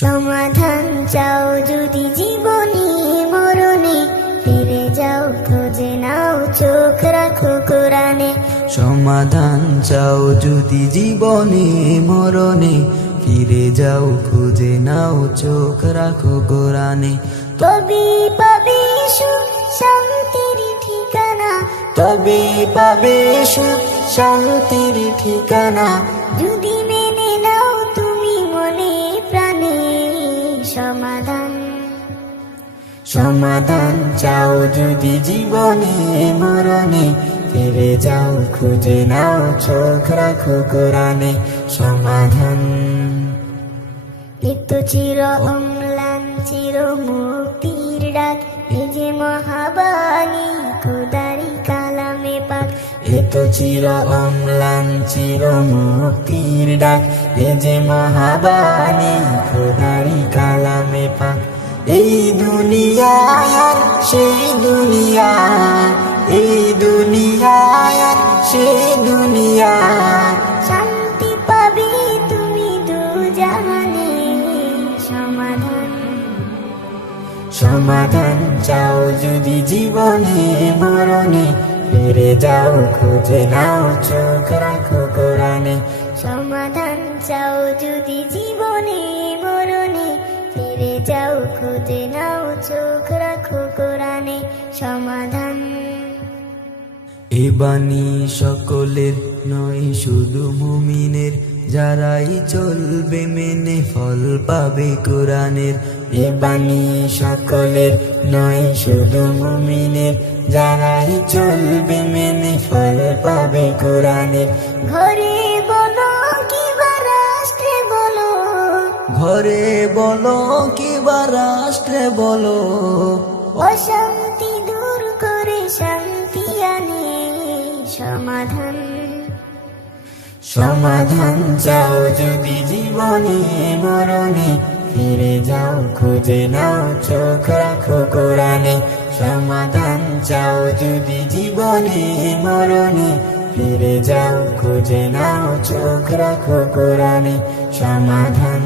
সমাধান চাও যদি জীবনে মরণে, ফিরে যাও খুঁজে নাও চোখ রাখো কোরআনে। সমাধান চাও যদি জীবনে মরণে, ফিরে যাও খুঁজে নাও চোখ রাখো কোরআনে। তবে পাবে সুখ শান্তির ঠিকানা, তবে পাবে সুখ শান্তির ঠিকানা, যদি মেনে নাও তুমি মনে প্রাণে। সমাধান সমাধান চাও যদি জীবনে মরণে, ফিরে যাও খুঁজে নাও চোখ রাখো কোরআনে। সমাধান লিপ্ত চির অম্লান চির মুক্তির ডাক, এই যে মহাবাণী খোদারি কালামে পাক। এত চির অম্লান চির মুক্তির ডাক, এ যে মহাবাণী খোদারি কালামে পাক। এই দুনিয়া আর সেই দুনিয়া, এই দুনিয়া আর সেই দুনিয়া, শান্তি পাবে তুমি দু জাহানে। সমাধান সমাধান চাও যদি জীবনে মরণে, ফিরে যাও খুঁজে নাও চোখ রাখো কোরআনে। সমাধান চাও যদি জীবনে মরণে, ফিরে যাও খুঁজে নাও চোখ রাখো কোরআনে। সমাধান এ বাণী সকলের নয় শুধু মুমিনের, যারাই চলবে মেনে ফল পাবে কোরআনের। এ বাণী সকলের নয় শুধু মুমিনের, যারাই চলবে মেনে ফল পাবে কোরআনের। ঘরে বলো কিবা রাষ্ট্রে বলো, ঘরে বলো কিবা রাষ্ট্রে বলো, অশান্তি দূর করে শান্তি আনে। সমাধান সমাধান চাও যদি জীবনে মরণে, ফিরে যাও খুঁজে নাও চোখ রাখো কোরআনে। সমাধান চাও যদি জীবনে মরণে, ফিরে যাও খুঁজে নাও চোখ রাখো কোরআনে। সমাধান